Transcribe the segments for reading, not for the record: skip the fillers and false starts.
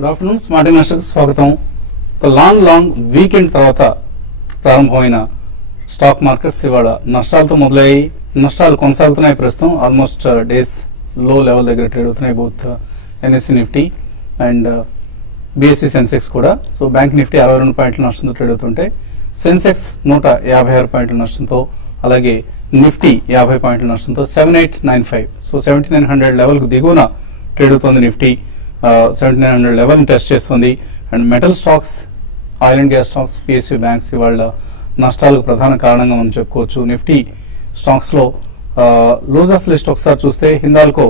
Good afternoon smart investors స్వాగతం. ఒక long weekend తర్వాత ప్రారంభమైన స్టాక్ మార్కెట్స్ ఇవాళ నష్టాలతో మొదలయ్యి నష్టాలు కొనసాగుతున్నాయి. ప్రస్తుతం ఆల్మోస్ట్ డేస్ లో లెవెల్ దగ్గర ట్రేడ్ అవుతున్నాయి both NSE Nifty and BSE Sensex కూడా. సో బ్యాంక్ నిఫ్టీ 62 పాయింట్ల నష్టంతో ట్రేడ్ అవుతుంటే సెన్సెక్స్ 156 పాయింట్ల నష్టంతో, అలాగే నిఫ్టీ 50 పాయింట్ల నష్టంతో 7895. సో 7900 లెవెల్ కు దిగువన ట్రేడ్ అవుతుంది నిఫ్టీ. 7900 లెవెల్ టెస్ట్ చేస్తుంది. And metal stocks, oil and gas stocks, PSU banks ఇవాళ నష్టాలకు ప్రధాన కారణంగా మనం చెప్పుకోవచ్చు. నిఫ్టీ స్టాక్స్ లో లూజర్స్ లిస్ట్ ఒకసారి చూస్తే హిందాల్కో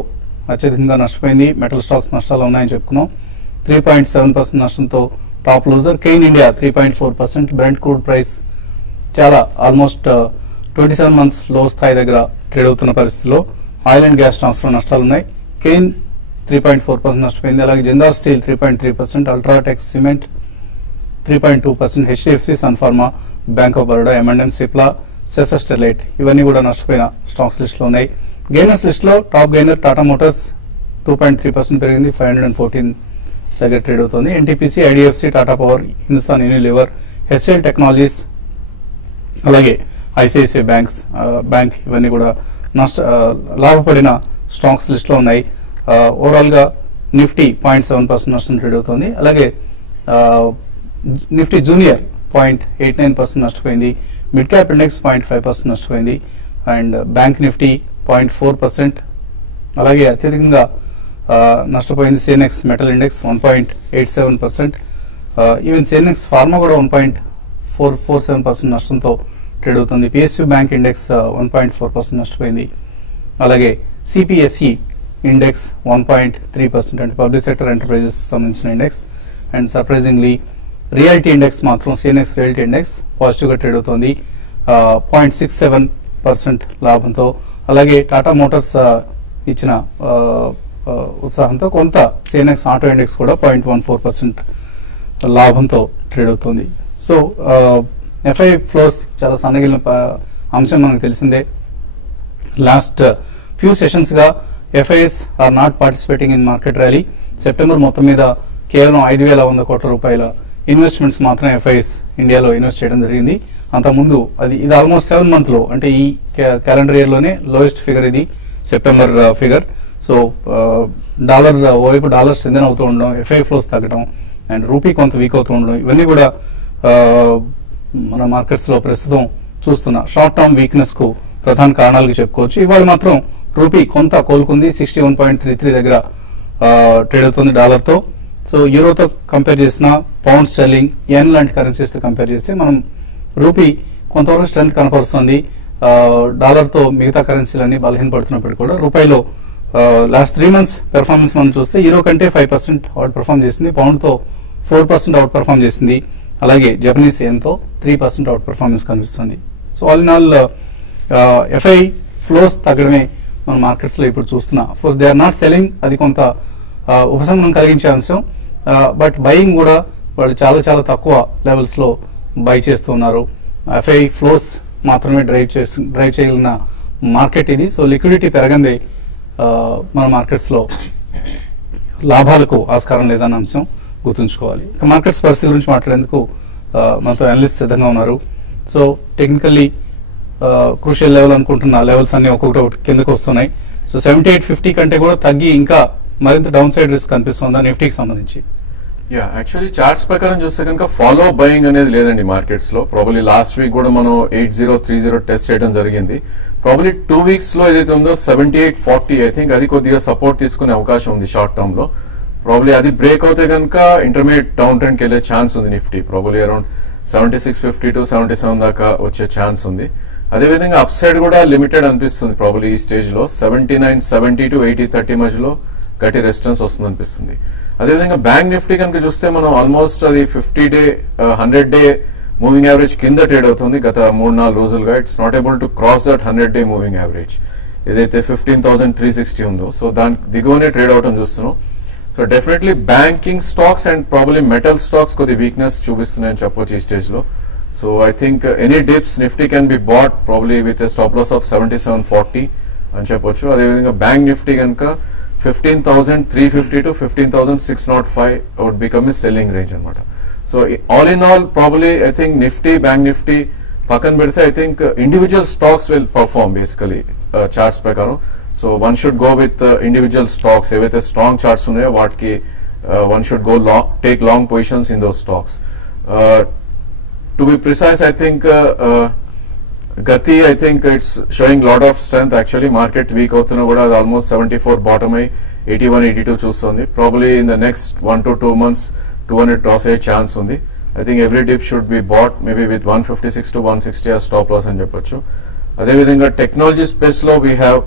అత్యధికంగా నష్టపోయింది. మెటల్ స్టాక్స్ నష్టాలు ఉన్నాయని చెప్పుకున్నాం. 3.7% నష్టంతో top loser. Cairn India 3.4%. Brent crude price చాలా ఆల్మోస్ట్ 27 మంత్స్ లో స్థాయి దగ్గర ట్రేడ్ అవుతున్న పరిస్థితిలో ఆయిల్ అండ్ గ్యాస్ స్టాక్స్ లో నష్టాలు ఉన్నాయి. కెయిన్ 3.4% నష్టపోయింది. అలాగే Jindal steel 3.3%, UltraTech cement 3.2%, HDFC, Sun Pharma, bank of Baroda, M&M, Cipla, Sesa Sterlite ఇవన్నీ కూడా నష్టపోయిన స్టాక్స్ లిస్ట్ లో ఉన్నాయి. గెయినర్స్ లిస్ట్ లో టాప్ గెయినర్ టాటా మోటార్స్ 2.3% పెరిగింది, 514 దగ్గర ట్రేడ్ అవుతుంది. NTPC, IDFC, Tata power, Hindustan Unilever, HCL technologies, అలాగే ఐసిఐసిఐ బ్యాంక్ ఇవన్నీ కూడా లాభపడిన స్టాక్స్ లిస్ట్ లో ఉన్నాయి. ఓవరాల్ గా నిఫ్టీ 0.7% నష్టం ట్రేడ్ అవుతుంది. అలాగే నిఫ్టీ జూనియర్ 0.89% నష్టపోయింది. మిడ్ క్యాప్ ఇండెక్స్ 0.5% నష్టపోయింది. And bank Nifty 0.4%. అలాగే అత్యధికంగా నష్టపోయింది CNX metal index 1.87%. Even CNX pharma కూడా 1.447% నష్టంతో ట్రేడ్ అవుతుంది. పిఎస్యూ బ్యాంక్ ఇండెక్స్ 1.4% నష్టపోయింది. అలాగే సిపిఎస్ఈ ఇండెక్స్ 1.3%, అంటే పబ్లిక్ సెక్టర్ ఎంటర్ప్రైజెస్ సంబంధించిన index. And surprisingly reality index మాత్రం సిఎన్ఎక్స్ రియాలిటీ ఇండెక్స్ పాజిటివ్ గా ట్రేడ్ అవుతుంది 0.67% లాభంతో. అలాగే టాటా మోటార్స్ ఇచ్చిన ఉత్సాహంతో కొంత సిఎన్ఎక్స్ ఆటో ఇండెక్స్ కూడా 0.14% లాభంతో ట్రేడ్ అవుతుంది. సో ఎఫ్ఐ ఫ్లోస్ చాలా సన్నగిలిన అంశం మనకు తెలిసిందే. లాస్ట్ ఫ్యూ సెషన్స్ గా FIs are not participating in market rally. September మొత్తం మీద కేవలం 5,100 కోట్ల రూపాయల ఇన్వెస్ట్మెంట్స్ మాత్రం FIs ఇండియాలో ఇన్వెస్ట్ చేయడం జరిగింది. అంతకుముందు ఇది ఆల్మోస్ట్ 7 మంత్ లో, అంటే ఈ క్యాలెండర్ ఇయర్ లోనే లోయెస్ట్ ఫిగర్ ఇది సెప్టెంబర్ ఫిగర్. సో డాలర్ ఓవైపు డాలర్ స్ట్రెంథెన్ అవుతూ ఉండడం, FI ఫ్లోస్ తగ్గడం అండ్ రూపీ కొంత వీక్ అవుతూ ఉండడం ఇవన్నీ కూడా మన మార్కెట్స్ లో ప్రస్తుతం చూస్తున్న షార్ట్ టర్మ్ వీక్నెస్ కు ప్రధాన కారణాలుగా చెప్పుకోవచ్చు. ఇవాళ మాత్రం రూపీ కొంత కోలుకుంది, 61.33 దగ్గర ట్రేడ్ అవుతుంది డాలర్ తో. సో యూరోతో కంపేర్ చేసిన, పౌండ్ స్టెర్లింగ్, యెన్ లాంటి కరెన్సీస్ తో కంపేర్ చేస్తే మనం రూపీ కొంతవరకు స్ట్రెంత్ కనపరుస్తుంది. డాలర్ తో మిగతా కరెన్సీలన్నీ బలహీనపడుతున్నప్పటికీ కూడా రూపాయిలో లాస్ట్ 3 మంత్స్ పెర్ఫార్మెన్స్ మనం చూస్తే యూరో కంటే 5% అవుట్ పర్ఫార్మ్ చేసింది, పౌండ్ తో 4% అవుట్ పర్ఫార్మ్ చేసింది, అలాగే జపనీస్ యెన్ తో 3% అవుట్ పర్ఫార్మెన్స్ కనిపిస్తుంది. So all in all FII flows తగ్గడమే మన మార్కెట్స్ లో ఇప్పుడు చూస్తున్నా. Of course they are not selling, అది కొంత ఉపశమనం కలిగించే అంశం. బట్ బయింగ్ కూడా వాళ్ళు చాలా తక్కువ లెవెల్స్ లో బై చేస్తున్నారు. ఎఫ్ఐ ఫ్లోస్ మాత్రమే డ్రైవ్ చేయగలిగిన మార్కెట్ ఇది. సో లిక్విడిటీ పెరగంది మన మార్కెట్స్ లో లాభాలకు ఆస్కారం లేదన్న అంశం గుర్తుంచుకోవాలి. ఇక మార్కెట్స్ పరిస్థితి గురించి మాట్లాడేందుకు మనతో అనలిస్ట్ సిద్ధంగా ఉన్నారు. సో టెక్నికల్లీ క్రూషియల్ లెవెల్ అనుకుంటున్న లెవెల్స్ అన్ని ఒక్కొక్కటి కిందకు వస్తున్నాయి. సో 7850 కంటే కూడా తగ్గి ఇంకా మరింత డౌన్ సైడ్ రిస్క్ కనిపిస్తుందా నిఫ్టీకి సంబంధించి? యాక్చువల్లీ చార్ట్స్ ప్రకారం చూస్తే కనుక ఫాలో బయింగ్ అనేది లేదండి మార్కెట్స్ లో. ప్రాబబ్లీ లాస్ట్ వీక్ కూడా మనం 8030 టెస్ట్ చేయడం జరిగింది. ప్రాబబ్లీ 2 వీక్స్ లో ఏదైతే ఉందో 7840 ఐ థింక్ అది కొద్దిగా సపోర్ట్ తీసుకునే అవకాశం ఉంది షార్ట్ టర్మ్ లో. ప్రాబబ్లీ అది బ్రేక్ అవుతే కనుక ఇంటర్మీడియట్ డౌన్ ట్రెండ్ కి వెళ్లే ఛాన్స్ ఉంది నిఫ్టీ. ప్రాబబ్లీ అరౌండ్ 7650 to 77 దాకా వచ్చే ఛాన్స్ ఉంది. అదేవిధంగా అప్ సైడ్ కూడా లిమిటెడ్ అనిపిస్తుంది ప్రాబబ్లీ ఈ స్టేజ్ లో. 7970 to 8030 మధ్యలో గట్టి రెసిస్టెన్స్ వస్తుంది అనిపిస్తుంది. అదేవిధంగా బ్యాంక్ నిఫ్టీ కనుక చూస్తే మనం ఆల్మోస్ట్ అది 50-day 100-day మూవింగ్ యావరేజ్ కింద ట్రేడ్ అవుతుంది గత 3-4 రోజులుగా. It's not able to cross that 100-day moving average ఏదైతే 15,360 ఉందో. సో దానికి దిగువనే ట్రేడ్ అవటం చూస్తున్నాం. So definitely banking stocks and probably metal stocks కొద్ది వీక్నెస్ చూపిస్తున్నాయని చెప్పొచ్చు ఈ స్టేజ్ లో. So I think any dips Nifty can be bought probably with a stop loss of 7740 అని చెప్పొచ్చు. అదేవిధంగా బ్యాంక్ నిఫ్టీ కనుక 15,350 to 15,605 would become a selling range anamata. So all in all, probably I think Nifty, Bank Nifty, pakan bedthe I think individual stocks will perform basically charts prakaram. So one should go with individual stocks. Evaithe strong charts unnayo vaatiki one should go long, take long positions in those stocks. To be precise, I think Gati, I think it's showing lot of strength. Actually, market week అవుతున్నా కూడా almost 74 bottom అయి 81, 82 చూస్తుంది. Probably in the next 1 to 2 months 200 cross అయ్యే chance ఉంది. I think every dip should be bought maybe with 156 to 160 as stop loss అని చెప్పొచ్చు. అదేవిధంగా technology space లో we have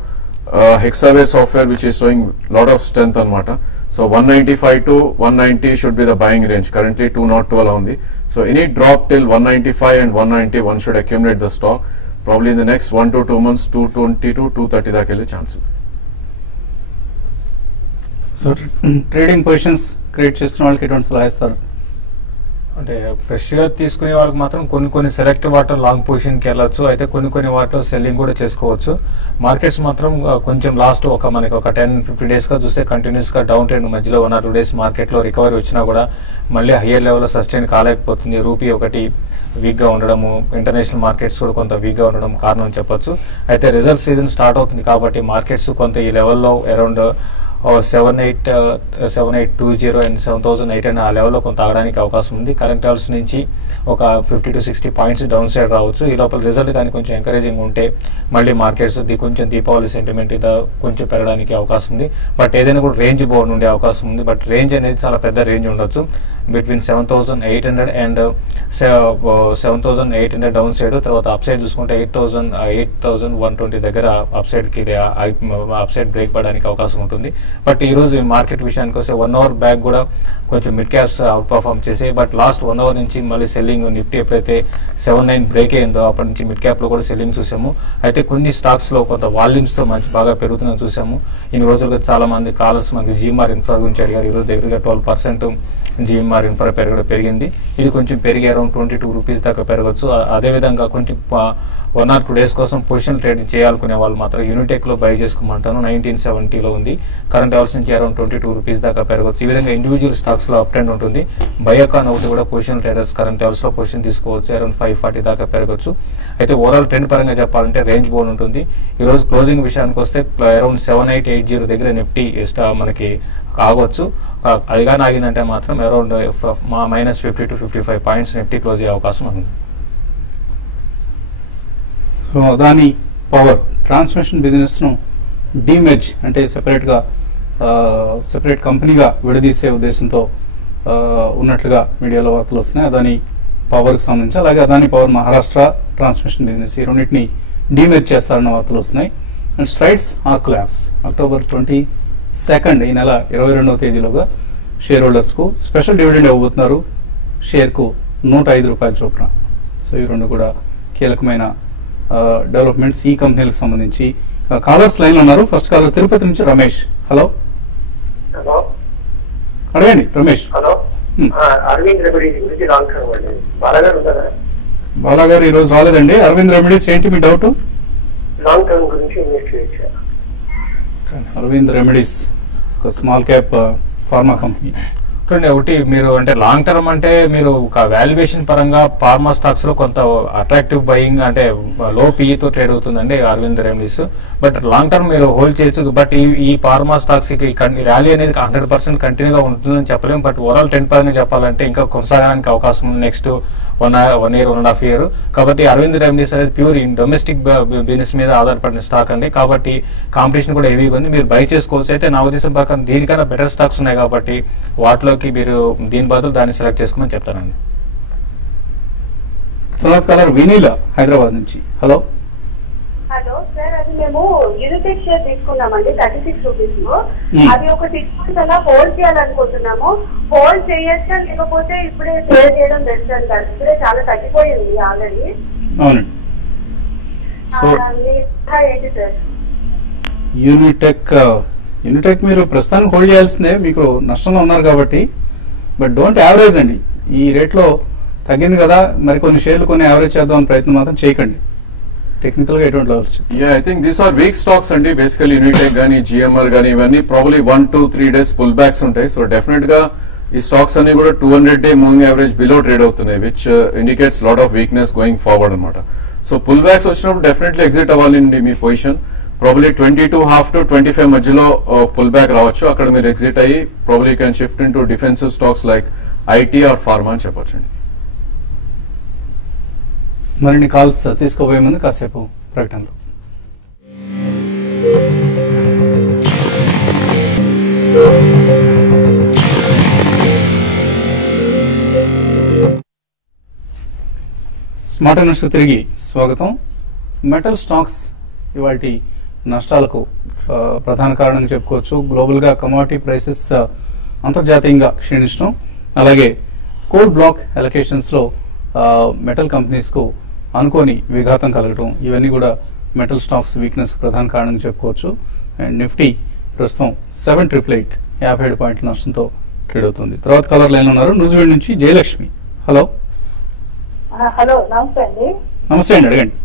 Hexaware software which is showing lot of strength అన్నమాట. So 195 to 190 should be the buying range. Currently 202 అలా ఉంది. So any drop till 195 and 190 one should accumulate the stock. Probably in the next 1 to 2 months 220 to 230 దాకా వెళ్ళే chance ఉంది. So trading positions create చేస్తున్న వాళ్ళకి ఎటువంటి సలహా ఇస్తారు? అంటే ఫ్రెష్ గా తీసుకునే వాళ్ళకి మాత్రం కొన్ని సెలెక్ట్ వాటిలో లాంగ్ పొజిషన్ కి వెళ్ళొచ్చు. అయితే కొన్ని వాటిలో సెల్లింగ్ కూడా చేసుకోవచ్చు. మార్కెట్స్ మాత్రం కొంచెం లాస్ట్ మనకి ఒక 10-15 డేస్ గా చూస్తే కంటిన్యూస్ గా డౌన్ ట్రెండ్ మధ్యలో 1 or 2 డేస్ మార్కెట్ లో రికవరీ వచ్చినా కూడా మళ్ళీ హయ్యర్ లెవెల్ లో సస్టైన్ కాలేకపోతుంది. రూపీ ఒకటి వీక్ గా ఉండడము, ఇంటర్నేషనల్ మార్కెట్స్ కూడా కొంత వీక్ గా ఉండడం కారణం అని చెప్పొచ్చు. అయితే రిజల్ట్ సీజన్ స్టార్ట్ అవుతుంది కాబట్టి మార్కెట్స్ కొంత ఈ లెవెల్లో అరౌండ్ 7820 అండ్ 7008 ఆ లెవెల్లో కొంత ఆగడానికి అవకాశం ఉంది. కరెంట్ లెవెల్స్ నుంచి ఒక 50 to 60 పాయింట్స్ డౌన్ సైడ్ రావచ్చు. ఈ లోపల రిజల్ట్ కానీ కొంచెం ఎంకరేజింగ్ ఉంటే మళ్ళీ మార్కెట్స్ కొంచెం దీపావళి సెంటిమెంట్ కొంచెం పెరగడానికి అవకాశం ఉంది. బట్ ఏదైనా కూడా రేంజ్ బౌండ్ ఉండే అవకాశం ఉంది. బట్ రేంజ్ అనేది చాలా పెద్ద రేంజ్ ఉండొచ్చు. బిట్వీన్ 7800 అండ్ 7800 డౌన్ సైడ్, తర్వాత అప్ సైడ్ చూసుకుంటే 8120 దగ్గర అప్ సైడ్ కి బ్రేక్ పడడానికి అవకాశం ఉంటుంది. బట్ ఈ రోజు మార్కెట్ విషయానికి వస్తే 1 hour బ్యాక్ కూడా కొంచెం మిడ్ క్యాప్స్ అవుట్ పర్ఫార్మ్ చేసి, బట్ లాస్ట్ 1 hour నుంచి మళ్ళీ సెల్లింగ్ నిఫ్టీ ఎప్పుడైతే 79 బ్రేక్ అయిందో అప్పటి నుంచి మిడ్ క్యాప్ లో కూడా సెల్లింగ్ చూసాము. అయితే కొన్ని స్టాక్స్ లో కొంత వాల్యూమ్స్ తో మంచి బాగా పెరుగుతుందని చూసాము. ఇన్ని రోజులుగా చాలా మంది కాలర్స్ మనకి జీఎంఆర్ ఇన్ఫ్రా గురించి అడిగారు. ఈరోజు దగ్గరగా 12% జీఎంఆర్ ఇన్ఫ్రా పెరిగింది. ఇది కొంచెం పెరిగి అరౌండ్ 22 రూపీస్ దాకా పెరగచ్చు. అదేవిధంగా కొంచెం 1 or 2 డేస్ కోసం పొజిషన్ ట్రేడింగ్ చేయాలనుకునే వాళ్ళు మాత్రం యూనిటెక్ లో బై చేసుకోమంటాను. 1970 లో ఉంది. కరెంట్ అవర్స్ నుంచి అరౌండ్ 22 రూపీస్ దాకా పెరగచ్చు. ఈ విధంగా ఇండివిజువల్ స్టాక్స్ లో అప్ ట్రెండ్ ఉంటుంది. బయోకాన్ ఒకటి కూడా పొజిషన్ ట్రేడర్స్ కరెంట్ అవర్స్ లో పొజిషన్ తీసుకోవచ్చు. అరౌండ్ 540 దాకా పెరగచ్చు. అయితే ఓవరాల్ ట్రెండ్ పరంగా చెప్పాలంటే రేంజ్ బోన్ ఉంటుంది. ఈ రోజు క్లోజింగ్ విషయానికి వస్తే అరౌండ్ 7880 దగ్గర నిఫ్టీ మనకి ఆగవచ్చు. అదిగా ఆగిందంటే మాత్రం around -50 to 55 points Nifty close అయ్యే అవకాశం ఉంది. So Adani power transmission business ను డీమెర్జ్ అంటే సెపరేట్ కంపెనీగా విడదీసే ఉద్దేశంతో ఉన్నట్లుగా మీడియాలో వార్తలు వస్తున్నాయి. అదాని పవర్ కి సంబంధించి, అలాగే Adani power Maharashtra transmission business ఈ రెండింటిని డీమెర్జ్ చేస్తారన్న వార్తలు వస్తున్నాయి. And Strides arc labs October 22 ఈ నెల 22వ తేదీలోగా షేర్ హోల్డర్స్ కు స్పెషల్ డివిడెండ్ ఇవ్వబోతున్నారు. షేర్ కు 105 రూపాయల చొప్పున. సో ఈ రెండు కూడా కీలకమైన డెవలప్మెంట్స్ ఈ కంపెనీలకు సంబంధించి. కాలర్స్ లైన్ ఉన్నారు. ఫస్ట్ కాలర్ తిరుపతి నుంచి రమేష్. హలో అడగండి రమేష్. బాలాగారు ఈరోజు రాలేదండి. అరవింద్ రెమెడీస్ ఏంటి మీ డౌట్? అరవింద్ రెమెడీస్ ఒక స్మాల్ క్యాప్ ఫార్మా కంపెనీ. ఒకటి మీరు అంటే లాంగ్ టర్మ్ అంటే మీరు ఒక వాల్యుయేషన్ పరంగా ఫార్మా స్టాక్స్ లో కొంత అట్రాక్టివ్ బయింగ్ అంటే లో పీఈతో ట్రేడ్ అవుతుందండి Aravind remedies. But long term మీరు హోల్డ్ చేయొచ్చు. బట్ ఈ ఫార్మా స్టాక్స్ ర్యాలీ అనేది 100% కంటిన్యూగా ఉంటుందని చెప్పలేము. బట్ ఓవరాల్ 10% చెప్పాలంటే ఇంకా కొనసాగడానికి అవకాశం ఉంది నెక్స్ట్ 1 year 1.5 year. కాబట్టి అరవింద్ రెమెడీస్ అనేది ప్యూర్ డొమెస్టిక్ బిజినెస్ మీద ఆధారపడిన స్టాక్ అండి. కాబట్టి కాంపిటీషన్ కూడా హెవీగా ఉంది. మీరు బై చేసుకోవచ్చు. అయితే నా ఉద్దేశం ప్రకారం దీనికన్నా బెటర్ స్టాక్స్ ఉన్నాయి కాబట్టి వాటిలోకి మీరు దీని బదులు దాన్ని సెలెక్ట్ చేసుకోమని చెప్తానండి. తర్వాత కాలర్ వినీల హైదరాబాద్ నుంచి. హలో సార్, అది మేము యూనిటెక్ షేర్ తీసుకున్నామండి 36 రూపీస్ లో. అది ఒక 6 months అలా హోల్డ్ చేయాలనుకుంటున్నాము. హోల్డ్ చేయొచ్చా లేకపోతే ఇప్పుడే సేల్ చేయడం బెస్ట్ అంటారు? ఇప్పుడే చాలా తగ్గిపోయింది ఆల్రెడీ. అవునండి. ఏంటి సార్? యూనిటెక్ మీరు ప్రస్తుతానికి హోల్డ్ చేయాల్సిందే. మీకు నష్టంలో ఉన్నారు కాబట్టి. బట్ డోంట్ యావరేజ్ అండి. ఈ రేట్లో తగ్గింది కదా మరి కొన్ని షేర్లు కొన్ని యావరేజ్ చేద్దామని ప్రయత్నం మాత్రం చేయకండి. టెక్నికల్ గా ఎటువంటి levels? I think these are weak stocks అండి. బేసికలీ యూనిటెక్ గానీ జిఎంఆర్ గానీ ఇవన్నీ probably 1 to 3 days pull backs ఉంటాయి. సో డెఫినెట్ గా ఈ స్టాక్స్ అన్ని కూడా 200-day moving average below trade అవుతున్నాయి, which indicates lot of weakness going forward అనమాట. సో పుల్ బ్యాక్స్ వచ్చినప్పుడు డెఫినెట్లీ ఎగ్జిట్ అవ్వాలండి మీ పొజిషన్. ప్రాబ్లీ 22.5 to 25 మధ్యలో పుల్ బ్యాక్ రావచ్చు. అక్కడ మీరు ఎగ్జిట్ అయ్యి probably can shift into defensive stocks like IT or pharma అని చెప్పొచ్చండి. మరిన్ని కాల్స్ తీసుకోబోయే ముందు కాసేపు ప్రకటనలు. స్మార్ట్ ఇన్వెస్టర్ తిరిగి స్వాగతం. మెటల్ స్టాక్స్ ఇవాల్టి నష్టాలకు ప్రధాన కారణంగా చెప్పుకోవచ్చు. గ్లోబల్ గా కమోడిటీ ప్రైసెస్ అంతర్జాతీయంగా క్షీణించడం, అలాగే కోల్ బ్లాక్ అలొకేషన్స్ లో మెటల్ కంపెనీస్ కు అనుకోని విఘాతం కలగడం, ఇవన్నీ కూడా మెటల్ స్టాక్స్ వీక్నెస్ ప్రధాన కారణంగా చెప్పుకోవచ్చు. అండ్ నిఫ్టీ ప్రస్తుతం 788 57 పాయింట్ల నష్టంతో ట్రేడ్ అవుతుంది. తర్వాత కలర్ లైన్ ఉన్నారు న్యూజిలాండ్ నుంచి జయలక్ష్మి. హలో. హలో, నమస్తే అండి. నమస్తే అండి, అడగండి.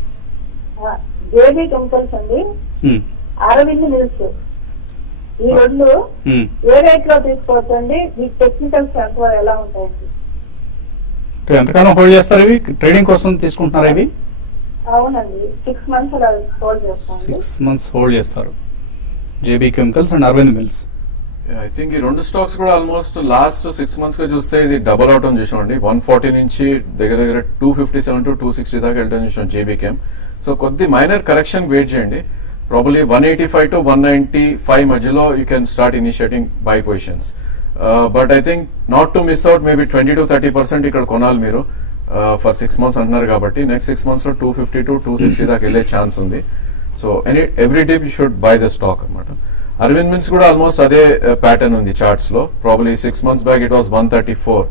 జేబీ కెమికల్స్ అండి, అరవింద్ మిల్స్, ఈ రెండు ఏ రేట్ లో తీసుకోవచ్చండి? మీ టెక్నికల్స్ ఎలా ఉంటాయండి? ఎంతకాలం హోల్డ్ చేస్తారు ఇవి? ట్రేడింగ్ కోసం తీసుకుంటున్నారా ఇవి? అవునండి, 6 months హోల్డ్ చేస్తాను. 6 months హోల్డ్ చేస్తారు. JB chemicals and Arvind mills. I think ఈ రెండు స్టాక్స్ కూడా ఆల్మోస్ట్ లాస్ట్ 6 months గా చూస్తే ఇది డబల్ అవుట్ అని చూసామండి. 140 నుంచి దగ్గర 257 to 260 దాకా వెళ్ళడం చూసాం జేబీ కెమ్. సో కొద్ది మైనర్ కరెక్షన్ వెయిట్ చేయండి. ప్రాబబ్లీ 185 to 195 మధ్యలో you can start initiating by positions. But I think not to miss out, maybe 20 to 30% ఇక్కడ కొనాలి మీరు ఫర్ 6 months అంటున్నారు కాబట్టి. నెక్స్ట్ 6 months లో 250 to 260 దాకా వెళ్ళే ఛాన్స్ ఉంది. So every day you should buy the stock అనమాట. అరవింద్ మిల్స్ కూడా ఆల్మోస్ట్ అదే ప్యాటర్న్ ఉంది చార్ట్స్ లో. Probably 6 months back it was 134.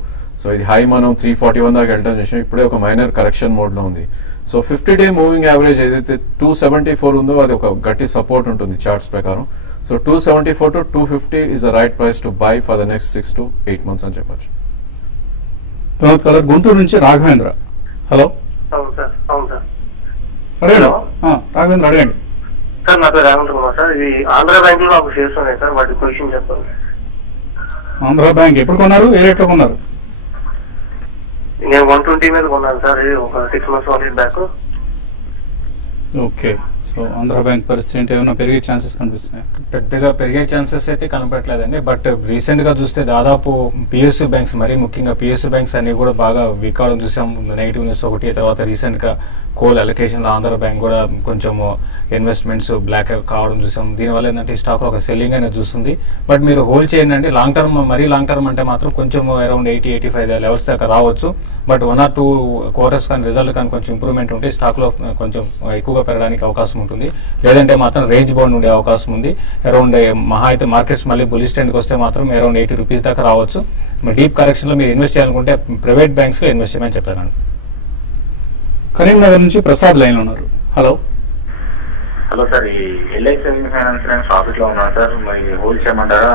So ఇది హై మనం 341 దాకా వెళ్ళడం చేసాం. ఇప్పుడే ఒక మైనర్ కరెక్షన్ మోడ్ లో ఉంది. సో 50-day మూవింగ్ యావరేజ్ ఏదైతే 274 ఉందో అది ఒక గట్టి సపోర్ట్ ఉంటుంది చార్ట్స్ ప్రకారం. So 274 to 250 is the right price to buy for the next 6 to 8 months అని చెప్పచ్చు. తర్వాత కలర్ గుంటూరు నుంచి రాఘవేంద్ర. హలో. అవును సార్. అవును సార్. అడగండి రాఘవేంద్ర, అడగండి. సార్ నా పేరు రాఘవేంద్ర కుమార్ సార్. ఇది ఆంధ్ర బ్యాంక్ లో మాకు షేర్స్ ఉన్నాయి సార్, వాటి పొజిషన్ చెప్పండి. ఆంధ్ర బ్యాంక్ ఎప్పుడు కొన్నారు? ఏ రేట్ లో కొన్నారు? నేను 120 మీద కొన్నాను సార్, ఒక 6 months back. Okay. So Andhra bank పరిస్థితి ఏమైనా పెరిగే ఛాన్సెస్ కనిపిస్తున్నాయి? పెద్దగా పెరిగే ఛాన్సెస్ అయితే కనపడలేదండి. బట్ రీసెంట్ గా చూస్తే దాదాపు పిఎస్యూ బ్యాంక్స్, మరీ ముఖ్యంగా పిఎస్యూ బ్యాంక్స్ అన్ని కూడా బాగా వీక్ అవడం చూసాం. నెగిటివ్ న్యూస్ ఒకటి, తర్వాత రీసెంట్ గా కోల్ అలొకేషన్ లో ఆంధ్ర బ్యాంక్ కూడా కొంచెం ఇన్వెస్ట్మెంట్స్ బ్లాక్ కావడం చూసాం. దీనివల్ల ఏంటంటే ఈ స్టాక్ ఒక సెల్లింగ్ అనేది చూస్తుంది. బట్ మీరు హోల్డ్ చేయండి అండి. లాంగ్ టర్మ్, మరీ లాంగ్ టర్మ్ అంటే మాత్రం కొంచెం అరౌండ్ 80-85 లెవెల్స్ దాకా రావచ్చు. బట్ 1 or 2 quarters కానీ రిజల్ట్ కానీ కొంచెం ఇంప్రూవ్మెంట్ ఉంటే స్టాక్ లో కొంచెం ఎక్కువగా పెరగడానికి అవకాశం ఉంటుంది. లేదంటే మాత్రం రేంజ్ బౌండ్ ఉండే అవకాశం ఉంది. అరౌండ్ మహా అయితే మార్కెట్స్ మళ్ళీ బులిష్ ట్రెండ్కి వస్తే మాత్రం అరౌండ్ 80 rupees దాకా రావచ్చు. డీప్ కరెక్షన్ లో మీరు ఇన్వెస్ట్ చేయాలనుకుంటే ప్రైవేట్ బ్యాంక్స్ లో ఇన్వెస్ట్ చేయమని చెప్తాను. కరీంనగర్ నుంచి ప్రసాద్ లైన్ ఉన్నారు. హలో. హలో సార్, ఈ ఎల్ఐసి ఫైనాన్స్ నేను ప్రాఫిట్ లో ఉన్నాను సార్. మరి హోల్డ్ చేయమంటారా,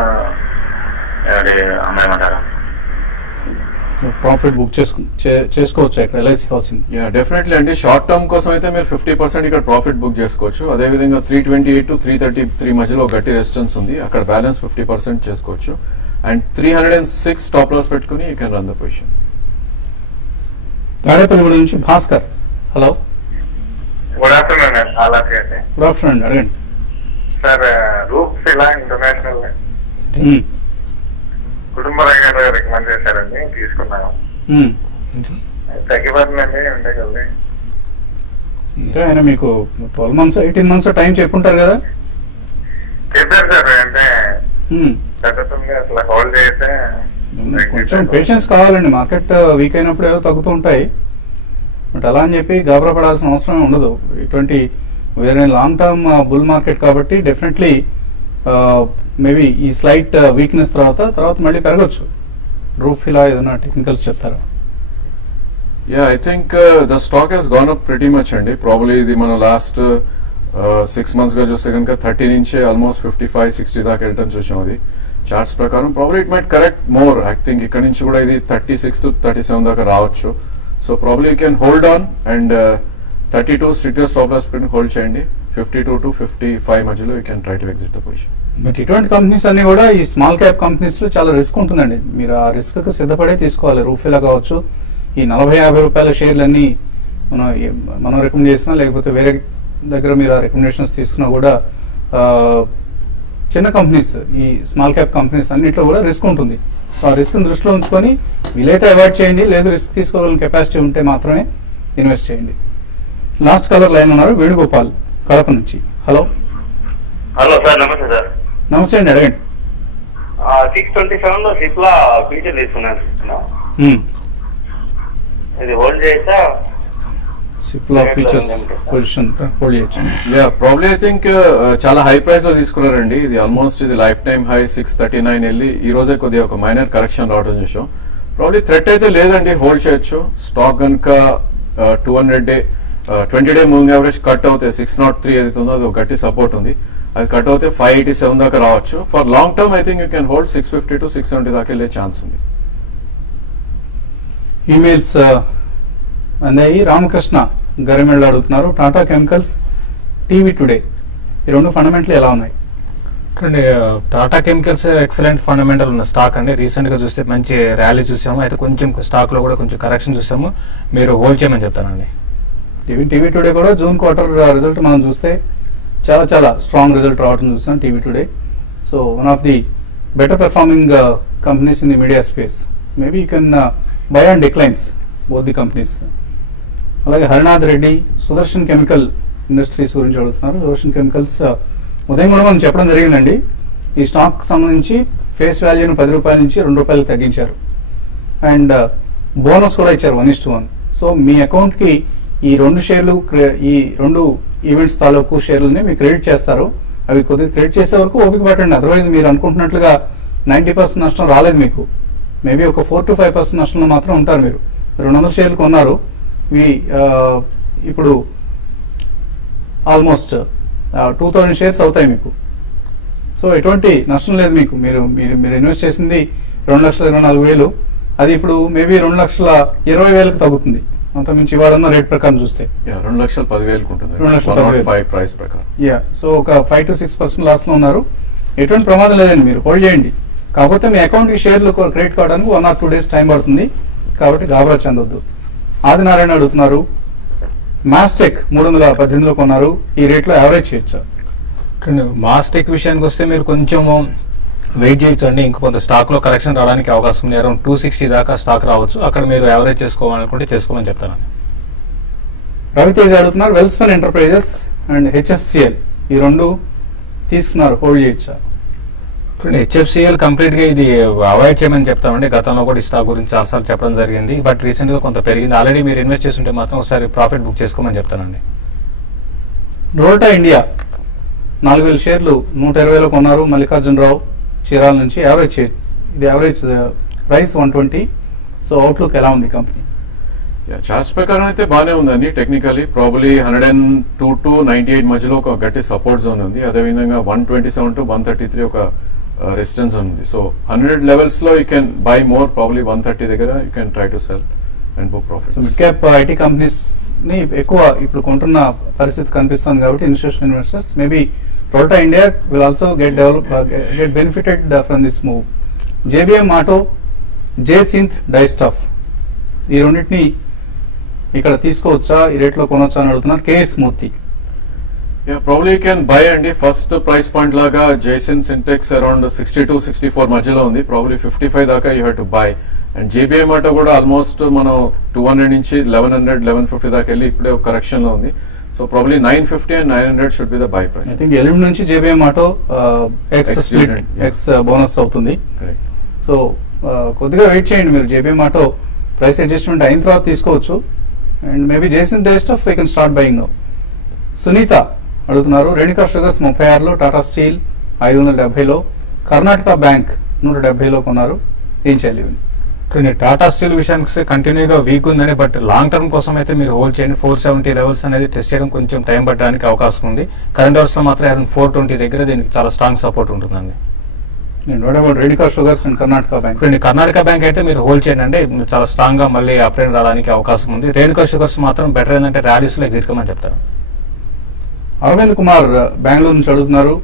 అమ్మాయమంటారా? ప్రాఫిట్ బుక్ చేసుకోవచ్చు ఇక్కడ ఎల్ఐసి హౌసింగ్. డెఫినెట్లీ అండి. షార్ట్ టర్మ్ కోసం అయితే మీరు 50% ఇక్కడ ప్రాఫిట్ బుక్ చేసుకోవచ్చు. అదేవిధంగా 328 to 333 మధ్యలో గట్టి రెసిస్టెన్స్ ఉంది, అక్కడ బ్యాలెన్స్ 50% చేసుకోవచ్చు. అండ్ 306 స్టాప్ లాస్ పెట్టుకుని you can run the position. Tadepalli నుంచి Bhaskar. Hello. Good afternoon. Good afternoon, అడగండి సార్. రూప్ ఇలా ఇంటర్నేషనల్ కుటుంబ రంగాలు రికమెండ్ చేశారండి, తీసుకున్నాను. తగ్గిపోతుందండి ఉంటే కదా. అంటే ఆయన మీకు 12 months 18 months టైం చెప్పుంటారు కదా? చెప్పారు సార్. అంటే తగ్గుతుంది, అసలు హోల్డ్ చేస్తే కొంచెం పేషెన్స్ కావాలండి. మార్కెట్ వీక్ అయినప్పుడు ఏదో తగ్గుతూ ఉంటాయి. బట్ అలా అని చెప్పి గాబరా పడాల్సిన అవసరం ఉండదు. ఇటువంటి వేరే లాంగ్ టర్మ్ బుల్ మార్కెట్ కాబట్టి డెఫినెట్లీ మేబీ ఈ స్లైట్ వీక్నెస్ తర్వాత మళ్ళీ పెరగచ్చు. రూఫ్ ఇలా ఏదైనా టెక్నికల్స్ చెప్తారా? I think the stock has gone up pretty much అండి. ప్రాబ్లీ ఇది మనం లాస్ట్ 6 months గా చూస్తే కనుక 30 నుంచి ఆల్మోస్ట్ 55-60 దాకా వెళ్ళటం చూసాం. అది చార్ట్స్ ప్రకారం probably it might correct more. I think ఇక్కడ నుంచి కూడా ఇది 36 to 37 దాకా రావచ్చు. So probably you can hold on and 32 strict stop loss పెట్టుకుని హోల్డ్ చేయండి. 52 to 55 మధ్యలో you can try to exit the position. But ఇటువంటి కంపెనీస్ అన్ని కూడా ఈ స్మాల్ క్యాప్ కంపెనీస్ లో చాలా రిస్క్ ఉంటుందండి. మీరు ఆ రిస్క్ కు సిద్ధపడే తీసుకోవాలి. రూఫీలా కావచ్చు, ఈ 40-50 రూపాయల షేర్లన్నీ మనం రికమెండ్ చేసినా లేకపోతే వేరే దగ్గర మీరు ఆ రికమెండేషన్స్ తీసుకున్నా కూడా చిన్న కంపెనీస్, ఈ స్మాల్ క్యాప్ కంపెనీస్ అన్నింటిలో కూడా రిస్క్ ఉంటుంది. ఆ రిస్క్ దృష్టిలో ఉంచుకొని వీలైతే అవాయిడ్ చేయండి, లేదు రిస్క్ తీసుకోగలిగిన కెపాసిటీ ఉంటే మాత్రమే ఇన్వెస్ట్ చేయండి. లాస్ట్ కలర్ లైన్ ఉన్నారు వేణుగోపాల్ కడప నుంచి. హలో హలో సార్, నమస్తే సార్. నమస్తే అండి, అడగండి. 627 లో సిప్లా ఫీచర్ తీసుకున్నాను. ఇది హోల్డ్ చేయొచ్చా? సిప్లా ఫీచర్స్ పొజిషన్ హోల్డ్ చేయొచ్చు. యా ప్రాబ్లీ ఐ థింక్ చాలా హై ప్రైస్ లో తీసుకున్నారండి. ఇది ఆల్మోస్ట్ ఇది లైఫ్ టైమ్ హై 639 వెళ్ళి ఈ రోజే కొద్దిగా ఒక మైనర్ కరెక్షన్ రావడం చూసాం. ప్రాబ్లీ థ్రెట్ అయితే లేదండి, హోల్డ్ చేయొచ్చు. స్టాక్ కనుక 20 డే మూవింగ్ యావరేజ్ కట్ అవుతే 603 ఏదైతే ఉందో అది ఒక గట్టి సపోర్ట్ ఉంది. అది కట్ అవుతే 587 దాకా రావచ్చు. For long term I think you can hold 650 to 670 దాకా వెళ్ళే ఛాన్స్ ఉంది. ఈమెయిల్స్ అందాయి. రామకృష్ణ గరిమెళ్ళు అడుగుతున్నారు, టాటా కెమికల్స్, టీవీ టుడే ఈ రెండు ఫండమెంటల్ ఎలా ఉన్నాయి? టాటా కెమికల్స్ ఎక్సలెంట్ ఫండమెంటల్ ఉన్న స్టాక్ అండి. రీసెంట్ గా చూస్తే మంచి ర్యాలీ చూసాము, అయితే కొంచెం స్టాక్ లో కూడా కొంచెం కరెక్షన్ చూసాము. మీరు హోల్డ్ చేయమని చెప్తానండి. టీవీ టుడే కూడా జూన్ క్వార్టర్ రిజల్ట్ మనం చూస్తే చాలా చాలా స్ట్రాంగ్ రిజల్ట్ రావడం చూస్తాం TV today. So one of the better performing companies in the media space. Maybe you can by and declines both the companies. అలాగే హరినాథ్ రెడ్డి సుదర్శన్ కెమికల్ ఇండస్ట్రీస్ గురించి అడుగుతున్నారు. సుదర్శన్ కెమికల్స్ ఉదయం కూడా మనం చెప్పడం జరిగిందండి. ఈ స్టాక్ సంబంధించి ఫేస్ వాల్యూను 10 రూపాయల నుంచి 2 రూపాయలు తగ్గించారు అండ్ బోనస్ కూడా ఇచ్చారు 1:1. సో మీ అకౌంట్ కి ఈ 2 షేర్లు, ఈ 2 ఈవెంట్స్ తాలూకు షేర్లని మీకు క్రెడిట్ చేస్తారు. అవి కొద్దిగా క్రెడిట్ చేసే వరకు ఓపిక పట్టండి. అదర్వైజ్ మీరు అనుకుంటున్నట్లుగా 90% నష్టం రాలేదు మీకు. మేబీ ఒక 4 to 5% నష్టంలో మాత్రం ఉంటారు. మీరు 200 షేర్లు కొన్నారు, ఇవి ఇప్పుడు ఆల్మోస్ట్ 2000 షేర్స్ అవుతాయి మీకు. సో ఎటువంటి నష్టం లేదు మీకు. మీరు ఇన్వెస్ట్ చేసింది 2,24,000, అది ఇప్పుడు మేబీ 2,20,000 తగ్గుతుంది. అంతమించి ఇవాళ రేట్ ప్రకారం చూస్తే 2,10,000 ఉంటుంది. 2,05 ప్రైస్ ప్రకారం. సో ఒక 5 to 6% లాస్ లో ఉన్నారు. ఎటువంటి ప్రమాదం లేదండి, మీరు హోల్డ్ చేయండి. కాకపోతే మీ అకౌంట్ కి షేర్లు క్రెడిట్ కావడానికి 1 or 2 days టైం పడుతుంది, కాబట్టి గాబరా చెందొద్దు. ఆదినారాయణ అడుగుతున్నారు, మాస్టెక్ 318లో కొన్నారు, ఈ రేట్ లో యావరేజ్ చేయొచ్చా? మాస్టెక్ విషయానికి వస్తే మీరు కొంచెం వెయిట్ చేయొచ్చు అండి. ఇంకా కొంత స్టాక్ లో కరెక్షన్ రావడానికి అవకాశం ఉంది. అరౌండ్ 260 దాకా స్టాక్ రావచ్చు. అక్కడ మీరు యావరేజ్ చేసుకోవాలనుకుంటే చేసుకోమని చెప్తాను. రవితేజ్ అడుగుతున్నారు, వెల్స్పన్ ఎంటర్ప్రైజెస్ అండ్ హెచ్ఎఫ్సిఎల్ ఈ 2 తీసుకున్నారు, హోల్డ్ చేయొచ్చా? హెచ్ఎఫ్సిఎల్ కంప్లీట్ గా ఇది అవాయిడ్ చేయమని చెప్తామండి. గతంలో కూడా ఈ స్టాక్ గురించి చాలాసార్లు చెప్పడం జరిగింది, బట్ రీసెంట్ గా కొంత పెరిగింది. ఆల్రెడీ మీరు ఇన్వెస్ట్ చేస్తుంటే మాత్రం ఒకసారి ప్రాఫిట్ బుక్ చేసుకోమని చెప్తానండి. డోల్టా ఇండియా 4,000 షేర్లు 120లో కొన్నారు. మల్లికార్జునరావు చీరాల నుంచి. ఇది యావరేజ్ ప్రైస్ 120. సో అవుట్లుక్ ఎలా ఉంది కంపెనీ? చార్ట్స్ ప్రకారం అయితే బాగానే ఉందండి. టెక్నికలీ ప్రాబబ్లీ 102 to 98 మధ్యలో ఒక గట్టి సపోర్ట్ జోన్ ఉంది. అదేవిధంగా 127 to 133 ఒక రెసిస్టెన్స్ ఉంది. సో 100 లెవెల్స్ లో you can buy more. Probably 130 దగ్గర you can try to sell and book profit. Mid cap IT companies ని ఎక్కువ ఇప్పుడు కొంటున్న పరిస్థితి కనిపిస్తుంది కాబట్టి ఇన్స్టిట్యూషనల్ ఇన్వెస్టర్స్ మేబీ డోల్టా India will also get benefited from this move. JBM auto, Jaysynth dyestuff ఈ రెండింటిని ఇక్కడ తీసుకోవచ్చా, ఈ రేట్ లో కొనొచ్చా అని అడుగుతున్నారు. KS Murthy. Probably can buy అండి. ఫస్ట్ ప్రైస్ పాయింట్ లాగా జైసన్ సింటెక్స్ అరౌండ్ 62 64 మధ్యలో ఉంది. ప్రాబ్లీ 55 దాకా you have to buy. And JBM auto కూడా ఆల్మోస్ట్ మనం 200 నుంచి 1100 1150 దాకా వెళ్ళి ఇప్పుడే ఒక కరెక్షన్ లో ఉంది. So probably 950 and 900 should be the buy price. I think ఎల్లుండి నుంచి JBM auto ex split ex bonus అవుతుంది. సో కొద్దిగా వెయిట్ చేయండి మీరు. జేబీఎం ఆటో ప్రైస్ అడ్జస్ట్మెంట్ అయిన తర్వాత తీసుకోవచ్చు. And maybe Jaysynth dyestuff we can start buying now. Sunita అడుగుతున్నారు, రేణుకా షుగర్స్ 36లో, టాటా స్టీల్ 570లో, కర్ణాటక బ్యాంక్ 170లో కొన్నారు, ఏం చేయాలి? టాటా స్టీల్ విషయానికి కంటిన్యూగా వీక్ ఉందని, బట్ లాంగ్ టర్మ్ కోసం అయితే మీరు హోల్డ్ చేయండి. 470 లెవెల్స్ అనేది టెస్ట్ చేయడం కొంచెం టైం పట్టడానికి అవకాశం ఉంది. కరెంట్ అవర్స్ లో మాత్రం 420 దగ్గర దీనికి చాలా స్ట్రాంగ్ సపోర్ట్ ఉంటుందండి. వాట్ అబౌట్ రెడికా షుగర్స్ అండ్ కర్ణాటక బ్యాంక్? ఇప్పుడు కర్ణాటక బ్యాంక్ అయితే మీరు హోల్డ్ చేయండి అండి, చాలా స్ట్రాంగ్ గా మళ్ళీ అప్ ట్రెండ్ రావడానికి అవకాశం ఉంది. రేణుకా షుగర్స్ మాత్రం బెటర్ ఏంటంటే ర్యాలీస్ లో ఎగ్జిట్ కమని చెప్తారు. అరవింద్ కుమార్ బెంగళూరు నుంచి అడుగుతున్నారు,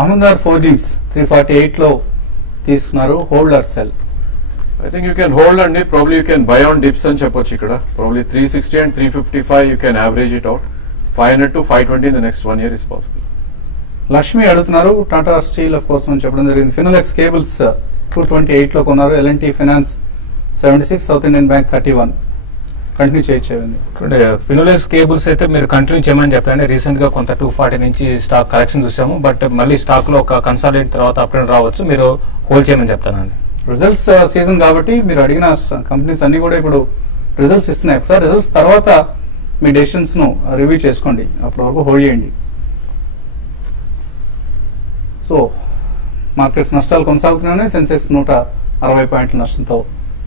అహ్మదార్ ఫోర్జింగ్స్ 348 లో తీసుకున్నారు, hold are cell? I think you can hold and probably you can buy on dips and చెప్పొచ్చు ఇక్కడ. Probably 360 and 355 you can average it out. 500 to 520 in the next 1 year is possible. Lakshmi అడుగుతున్నారు, Tata steel of course అని చెప్పడం జరిగింది. Finolex cables 228 లో కొన్నారు, L&T finance 76, south Indian bank 31. Continue చేయొచ్చేది. Finolex cables అయితే మీరు కంటిన్యూ చేయమని చెప్పండి. రీసెంట్ గా కొంత 240 నుంచి స్టాక్ కరెక్షన్ చూసాము, బట్ మళ్ళీ స్టాక్ లో ఒక కన్సాలిడేట్ తర్వాత అప్ ట్రెండ్ రావచ్చు, మీరు హోల్డ్ చేయమని చెప్తానండి. రిజల్ట్స్ సీజన్ కాబట్టి మీరు అడిగిన కంపెనీస్ అన్ని కూడా ఇప్పుడు రిజల్ట్స్ ఇస్తున్నాయి. ఒకసారి రిజల్ట్స్ తర్వాత మీ డెసిషన్స్ ను రివ్యూ చేసుకోండి, అప్పటి వరకు హోల్డ్ చేయండి. సో మార్కెట్స్ నష్టాలు కొనసాగుతున్నాయి. సెన్సెక్స్ 160 పాయింట్ల నష్టంతో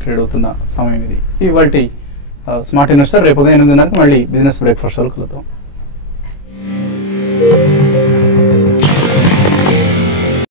ట్రేడ్ అవుతున్న సమయం ఇది. ఇవాల్టి స్మార్ట్ ఇన్వెస్టర్ రేపు ఉదయం 8 గంటలకు మళ్ళీ బిజినెస్ బ్రేక్ఫాస్ట్ కలుద్దాం.